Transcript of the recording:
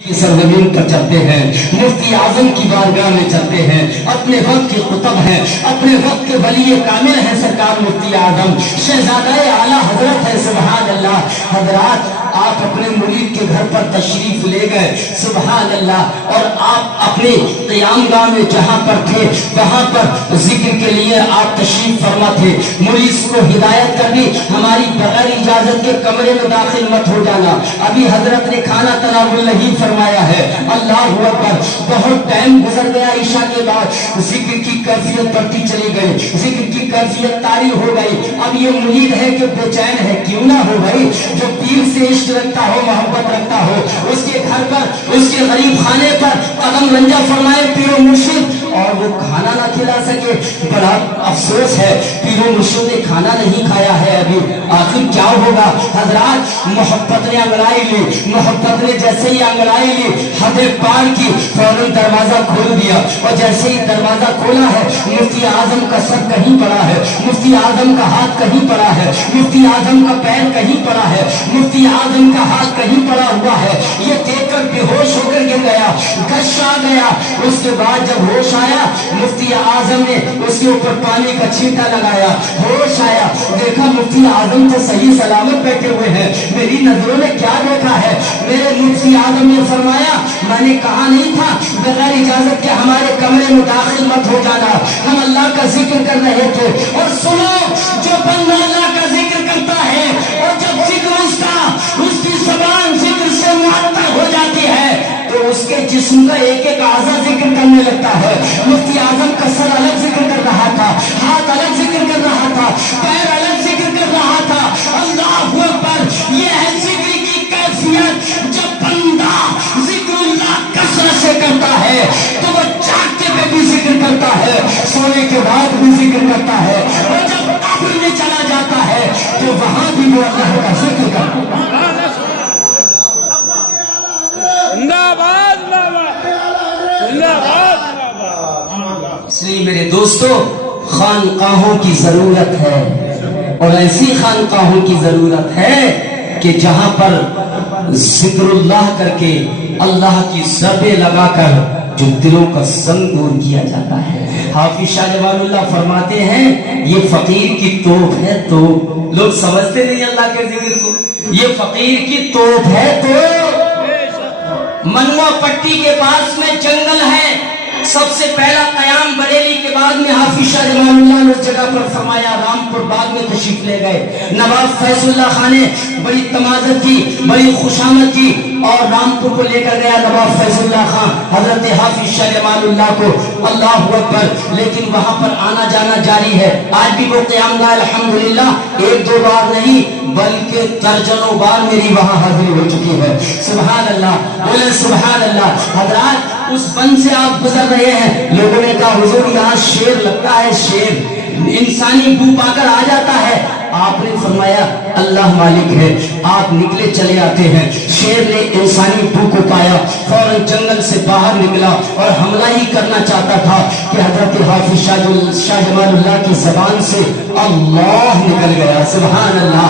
کی سرزمین پر چلتے ہیں، مفتی اعظم کی بارگاہ میں چلتے ہیں، اپنے وقت کے قطب ہیں، اپنے وقت کے ولی کامل ہیں سرکار مفتی اعظم شہزادہ اعلیٰ حضرت ہے۔ سبحان اللہ۔ حضرات آپ اپنے مرید کے گھر پر تشریف لے گئے، سبحان اللہ، اور آپ اپنے قیام گاہ میں جہاں پر تھے وہاں پر ذکر کے لیے آپ تشریف فرما تھے۔ مرید کو ہدایت کرنی، ہماری بغیر اجازت کے کمرے میں داخل مت ہو جانا۔ ابھی حضرت نے کھانا تناول نہیں فرمایا ہے۔ اللہ اکبر۔ بہت ٹائم گزر گیا عشاء کے بعد، ذکر کی کیفیت بڑھتی چلی گئی، ذکر کی کیفیت طاری ہو گئی۔ اب یہ مرید ہے کہ بے چین ہے، کیوں نہ ہو بھائی، جو پیر سے عشق رکھتا ہو، محبت رکھتا ہو، اس کے گھر پر، اس کے غریب خانے پر قدم رنجہ فرمائے پیر و مرشد، اور وہ کھانا نہ کھلا سکے، بڑا افسوس ہے۔ پیر و مرشد نے کھانا نہیں کھایا ہے ابھی، آخر کیا ہوگا؟ حضرات محبت نے انگڑائی لی، محبت نے جیسے ہی انگڑائی لی، حد پار کی، فوراً دروازہ کھول دیا، اور جیسے ہی دروازہ کھولا ہے مفتی اعظم کا سر کہیں پڑا ہے، مفتی اعظم کا ہاتھ کہیں پڑا ہے، مفتی اعظم کا پیر کہیں پڑا ہے، مفتی اعظم کا ہاتھ کہیں پڑا ہوا ہے۔ یہ دیکھ کر بے ہوش ہو کر گر گیا، گش آ گیا۔ اس کے بعد جب ہوش آیا مفتی اعظم نے اس کے اوپر پانی کا چھینٹا لگایا، ہوش آیا، دیکھا مفتی اعظم تو صحیح سلامت بیٹھے ہوئے ہیں، میری نظروں نے کیا دیکھا ہے؟ میرے مفتی اعظم نے فرمایا میں نے کہا نہیں تھا بغیر اجازت کے ہمارے کمرے میں داخل مت ہو جانا، ہم اللہ کا ذکر کر رہے تھے۔ اور سنو، جو بندہ اللہ کا ذکر کرتا ہے اور جب ذکر اس کی زبان ذکر سے معطر ہو جاتی ہے تو اس کے جسم کا ایک ایک اعضا ذکر کرنے لگتا ہے۔ مفتی اعظم کا سر الگ ذکر کر رہا تھا، ہاتھ الگ ذکر کر رہا تھا، پیر الگ ذکر کر رہا تھا۔ اللہ اکبر۔ یہ ہے ذکر کی کیفیت۔ جب بندہ ذکر اللہ کثرت سے کرتا ہے تو وہ جاگتے پہ بھی ذکر کرتا ہے، سونے کے بعد بھی ذکر کرتا ہے، اور جب قبر میں چلا جاتا ہے تو وہاں بھی وہ اللہ کا ذکر کرتا ہے۔ اس لیے میرے دوستو، خانقاہوں کی ضرورت ہے، اور ایسی خانقاہوں کی ضرورت ہے کہ جہاں پر ذکر اللہ کر کے اللہ کی ضربیں لگا کر جو دلوں کا سنگ دور کیا جاتا ہے۔ حافظ شاہ جمال اللہ فرماتے ہیں یہ فقیر کی توپ ہے، توپ۔ لوگ سمجھتے نہیں اللہ کے ذکر کو، یہ فقیر کی توپ ہے، توپ۔ منوا پٹی کے پاس میں جنگل ہے، سب سے پہلا قیام بریلی کے بعد میں حافظ شاہ جمال اللہ نے اس جگہ پر فرمایا، رامپور باغ میں تشریف لے گئے۔ نواب فیض اللہ خان نے بڑی تمازت کی، بڑی خوشامد کی، اور رامپور کو لے کر گیا نواب فیض اللہ خان حضرت حافظ شاہ جمال اللہ کو۔ اللہ اکبر۔ لیکن وہاں پر آنا جانا جاری ہے، آج بھی وہ قیام گاہ الحمدللہ ایک دو بار نہیں بلکہ درجنوں بار میری وہاں حاضری ہو چکی ہے۔ سبحان اللہ، بولے سبحان اللہ۔ حضرات اس بند سے آپ گزر رہے ہیں، لوگوں نے کہا حضور یہاں شیر لگتا ہے، شیر انسانی بو پا کر آ جاتا ہے۔ آپ نے فرمایا اللہ مالک ہے، آپ نکلے چلے آتے ہیں۔ شیر نے انسانی بو کو پایا، فوراً جنگل سے باہر نکلا اور حملہ ہی کرنا چاہتا تھا کہ حضرت حافظ شاہ جمال اللہ کی زبان سے اللہ نکل گیا۔ سبحان اللہ۔